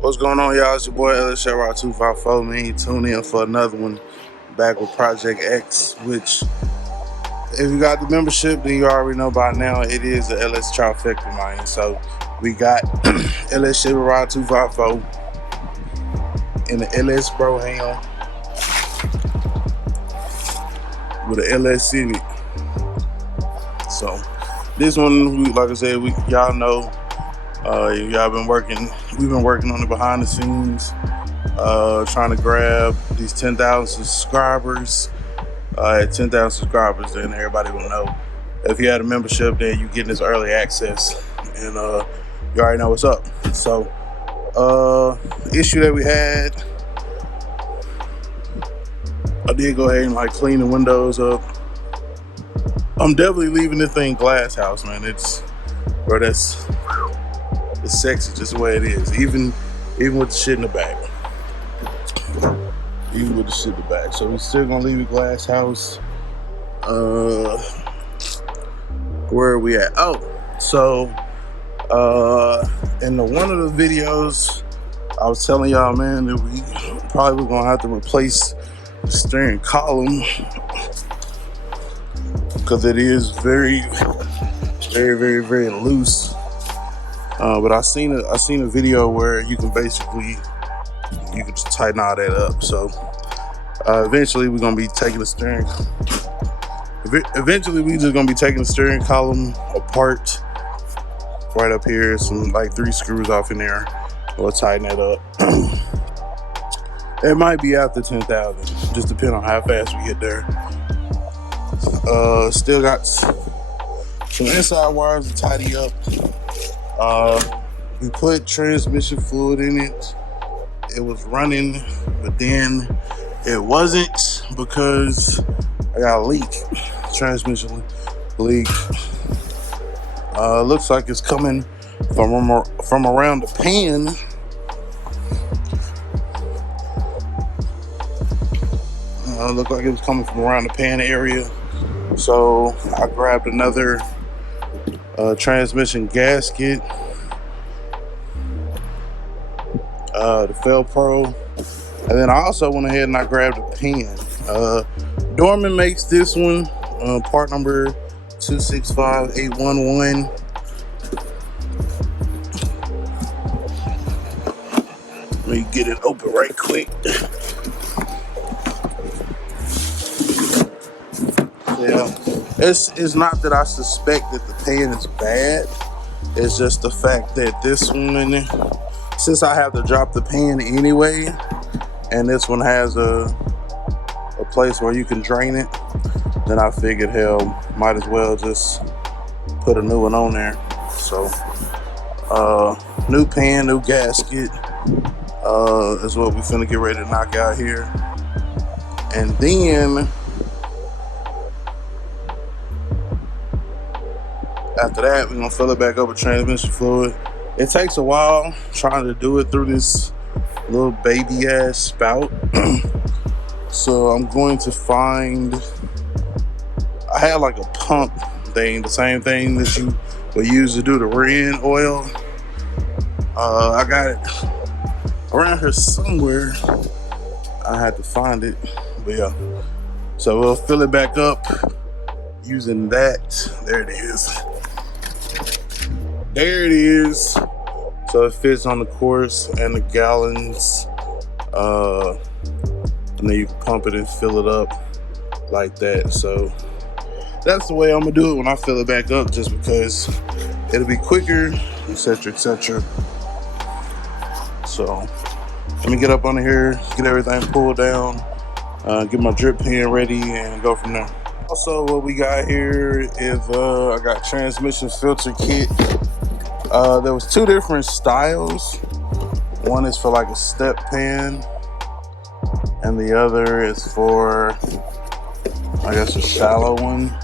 What's going on, y'all? It's your boy LS254. Man, tune in for another one. Back with Project X, which, if you got the membership, then you already know by now it is the LS trifecta, man. So we got LS Chevy 254 and the LS Broham with the LS in it. So this one, like I said, y'all know, y'all been working. We've been working on it behind the scenes, trying to grab these 10,000 subscribers. At 10,000 subscribers, then everybody will know. If you had a membership, then you getting this early access, and you already know what's up. So, issue that we had, I did go ahead and like clean the windows up. I'm definitely leaving this thing glass house, man. It's sexy just the way it is, even with the shit in the back. Even with the shit in the back. So we're still gonna leave it glass house. Where are we at? Oh, so in one of the videos, I was telling y'all, man, that we probably were gonna have to replace the steering column because it is very, very, very, very loose. But I seen a video where you can just tighten all that up. So eventually we're gonna be taking the steering. Eventually we just gonna be taking the steering column apart. Right up here, some like 3 screws off in there. We'll tighten it up. It might be after 10,000, just depending on how fast we get there. Still got some inside wires to tidy up. We put transmission fluid in it. It was running, but then it wasn't because I got a leak, transmission leak. Looks like it's coming from around the pan. Looked like it was coming from around the pan area. So I grabbed another transmission gasket, the Velcro, and then I also went ahead and I grabbed a pan. Dorman makes this one, part number 265811. Let me get it open right quick. Yeah, it's not that I suspect that the pan is bad. It's just the fact that this one, since I have to drop the pan anyway, and this one has a place where you can drain it, then I figured, hell, might as well just put a new one on there. So, new pan, new gasket, is what we finna get ready to knock out here. And then, after that, we're gonna fill it back up with transmission fluid. It takes a while trying to do it through this little baby ass spout. So I'm going to find, I had like a pump thing, the same thing that you would use to do the rear end oil. I got it around here somewhere. I had to find it, but yeah. So we'll fill it back up using that. There it is. There it is. So it fits on the course and the gallons. And then you can pump it and fill it up like that. So that's the way I'm gonna do it when I fill it back up, just because it'll be quicker, etc., etc. So let me get up under here, get everything pulled down, get my drip pan ready, and go from there. Also, what we got here is I got transmission filter kit. There was 2 different styles. One is for like a step pan, and the other is for, I guess, a shallow one.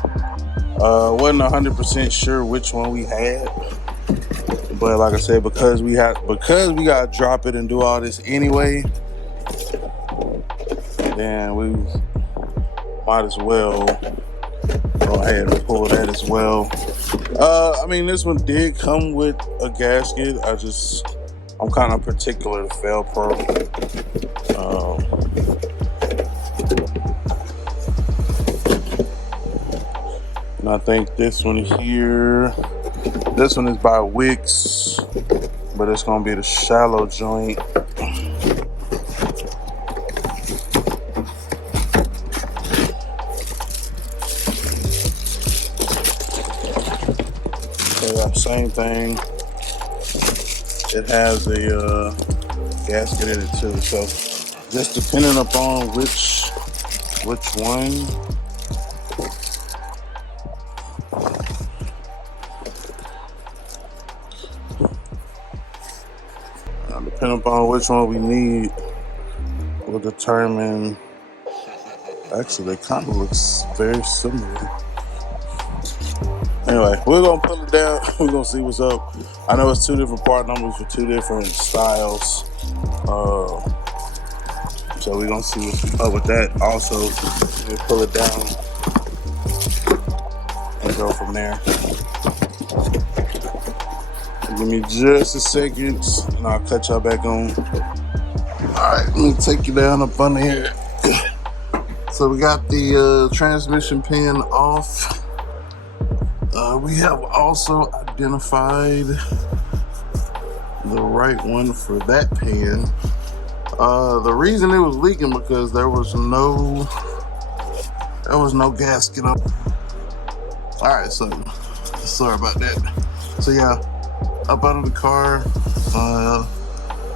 Wasn't 100% sure which one we had, but like I said, because we gotta drop it and do all this anyway, then we might as well go ahead and pull that as well. I mean, this one did come with a gasket. I'm kind of particular to fail pro. And I think this one here, this one is by Wix, but it's gonna be the shallow joint. So yeah, same thing. It has a gasket in it too. So just depending upon which one. Depending upon which one we need will determine. Actually, it kind of looks very similar. Anyway, we're gonna pull it down. We're gonna see what's up. I know it's two different part numbers for two different styles. So we're gonna see what's up with that. Also, we'll pull it down and go from there. Give me just a second and I'll cut y'all back on. Alright, let me take you down up under here. So we got the transmission pin off. We have also identified the right one for that pin. The reason it was leaking because there was no gasket up. Alright, so sorry about that. So yeah, up out of the car,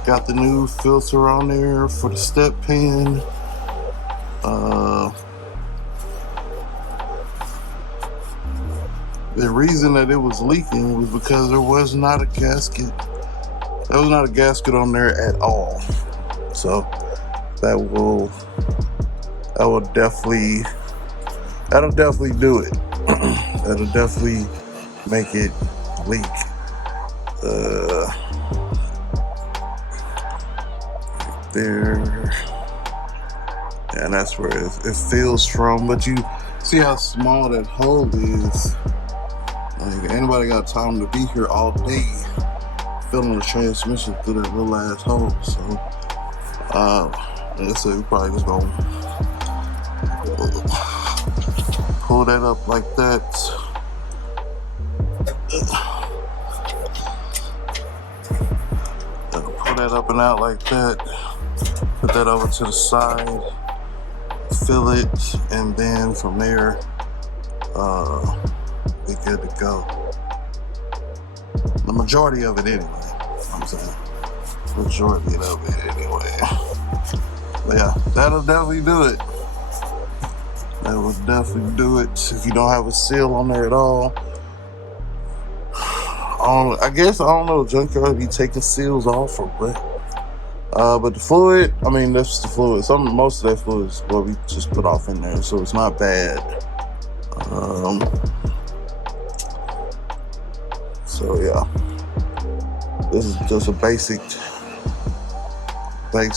got the new filter on there for the step pin. The reason that it was leaking was because there was not a gasket. There was not a gasket on there at all. So that'll definitely do it. That'll definitely make it leak. Right there. And that's where it feels strong, but you see how small that hole is. Like, anybody got time to be here all day filling the transmission through that little ass hole? So, like I said, we probably just gonna pull that up like that. Pull that up and out like that. Put that over to the side. Fill it, and then from there, we good to go. The majority of it anyway. I'm saying, majority of it anyway. But yeah, that'll definitely do it. That will definitely do it. If you don't have a seal on there at all, I guess, I don't know, Junkyard be taking seals off or what. But the fluid, I mean, that's the fluid. Most of that fluid is what we just put off in there, so it's not bad. So yeah, this is just a basic, I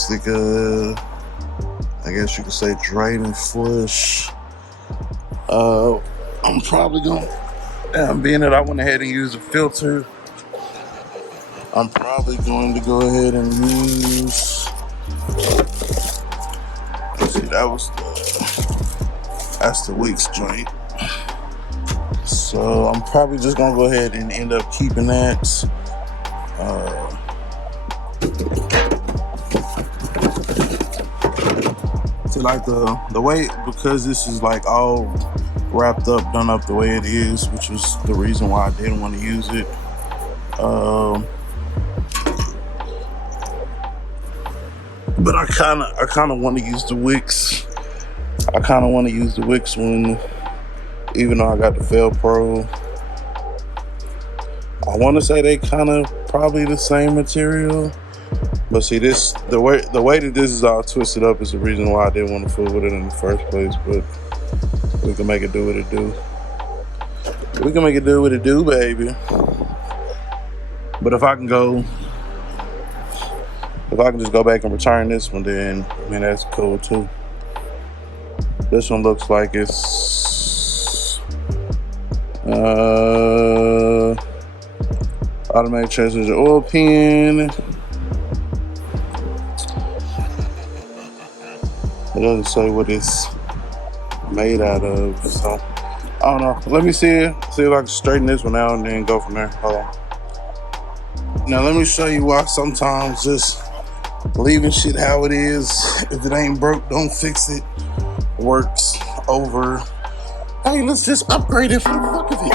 guess you could say, drain and flush. I'm probably being that I went ahead and used a filter, I'm probably going to go ahead and use, let's see, that's the Wix joint. So I'm probably just gonna go ahead and end up keeping that. So like the way, because this is like all wrapped up, done up the way it is, which was the reason why I didn't want to use it. But I kind of want to use the Wix. I kind of want to use the Wix one, even though I got the Fail Pro. I want to say they kind of probably the same material, but see, this the way that this is all twisted up is the reason why I didn't want to fool with it in the first place. But we can make it do what it do. We can make it do what it do, baby. But if I can just go back and return this one, then I mean that's cool too. This one looks like it's automatic transmission oil pan. It doesn't say what it's made out of, so I don't know. Let me see if I can straighten this one out and then go from there. Hold on. Now let me show you why sometimes just leaving shit how it is, if it ain't broke, don't fix it, works over. Hey, let's just upgrade it for the fuck of it.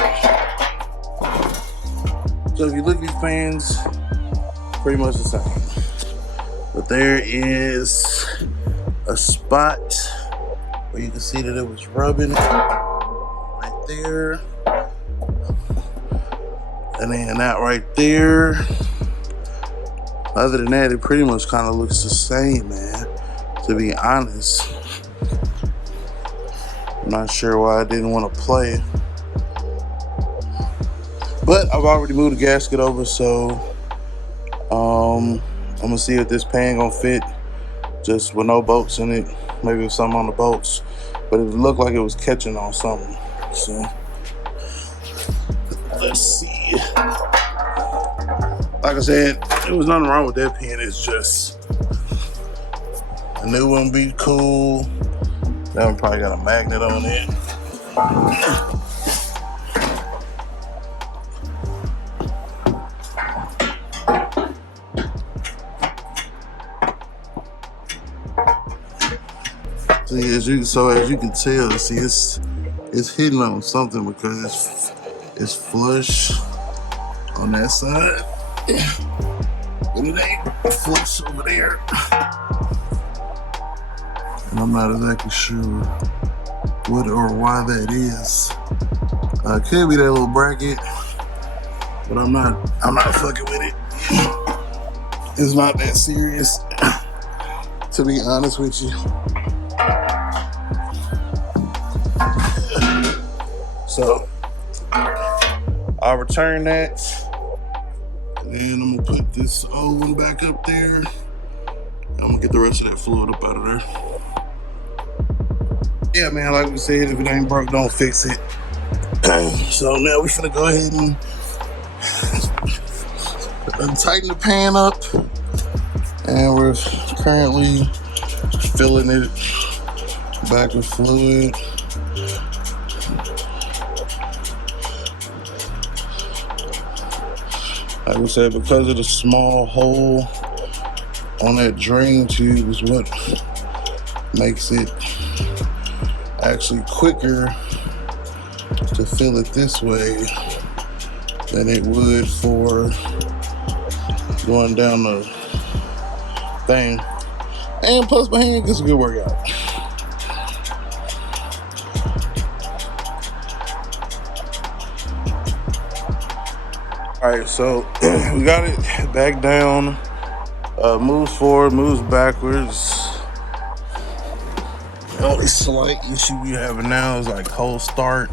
So if you look at these fans, pretty much the same. But there is a spot where you can see that it was rubbing right there. And then that right there. Other than that, it pretty much kind of looks the same, man, to be honest. I'm not sure why I didn't want to play. But I've already moved the gasket over, so I'm gonna see if this pan gonna fit just with no bolts in it. Maybe with something on the bolts, but it looked like it was catching on something. So let's see. Like I said, there was nothing wrong with that pen. It's just a new one be cool. That one probably got a magnet on it. See, as you can tell, see, it's hitting on something because it's flush on that side, but it ain't flush over there. And I'm not exactly sure what or why that is. Could be that little bracket, but I'm not fucking with it. It's not that serious, to be honest with you. So I'll return that, and then I'm gonna put this old one back up there. I'm gonna get the rest of that fluid up out of there. Yeah, man, like we said, if it ain't broke, don't fix it. So now we're gonna go ahead and tighten the pan up, and we're currently filling it back with fluid. Like I said, because of the small hole on that drain tube is what makes it actually quicker to fill it this way than it would for going down the thing. And plus my hand gets a good workout. Alright, so we got it back down, moves forward, moves backwards. The only slight issue we have now is like cold start.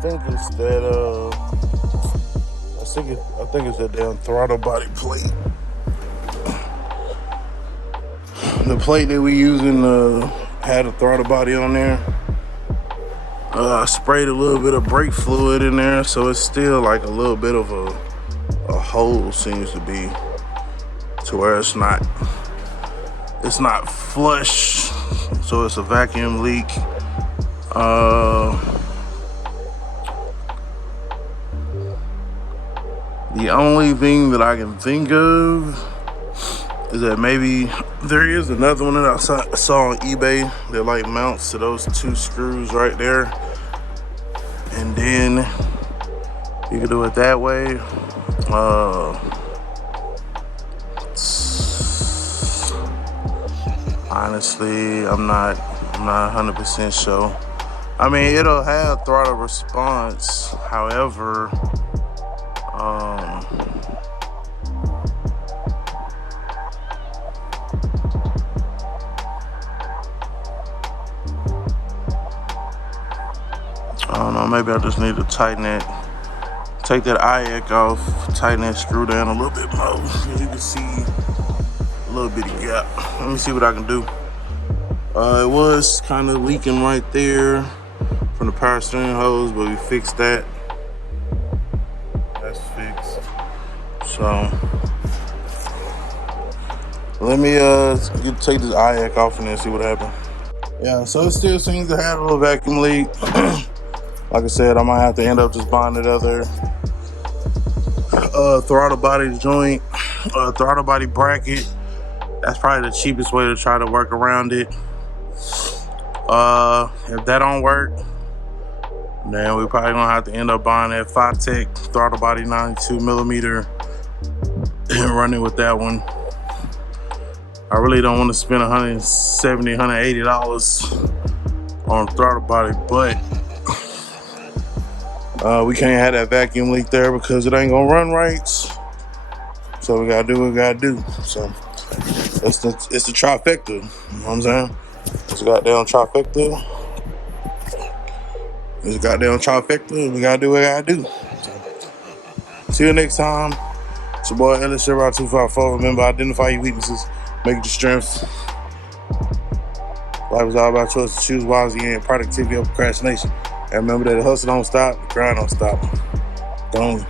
think it's that think it's that damn throttle body plate. The plate that we using had a throttle body on there. I sprayed a little bit of brake fluid in there, so it's still like a little bit of a hole seems to be, to where it's not flush, so it's a vacuum leak. The only thing that I can think of is that maybe there is another one that I saw on eBay that like mounts to those two screws right there, and then you can do it that way. Honestly, I'm not 100% sure. I mean, it'll have throttle response, however, I don't know, maybe I just need to tighten it, take that IAC off, tighten that screw down a little bit more. As you can see, a little bitty gap. Let me see what I can do. It was kind of leaking right there from the power steering hose, but we fixed that. That's fixed. So let me take this IAC off and then see what happens. Yeah, so it still seems to have a little vacuum leak. Like I said, I might have to end up just buying another throttle body joint, throttle body bracket. That's probably the cheapest way to try to work around it. If that don't work, then we probably gonna have to end up buying that Tech throttle body 92mm and running with that one. I really don't want to spend $170, $180 on a throttle body, but we can't have that vacuum leak there because it ain't gonna run right. So we gotta do what we gotta do. So it's the trifecta, you know what I'm saying? It's a goddamn trifecta. It's a goddamn trifecta. We gotta do what we gotta do. So, see you next time. It's your boy Ellis 254. Remember, identify your weaknesses, make it your strengths. Life is all about choice to choose wisely and productivity over procrastination. And remember that the hustle don't stop, the grind don't stop. Don't.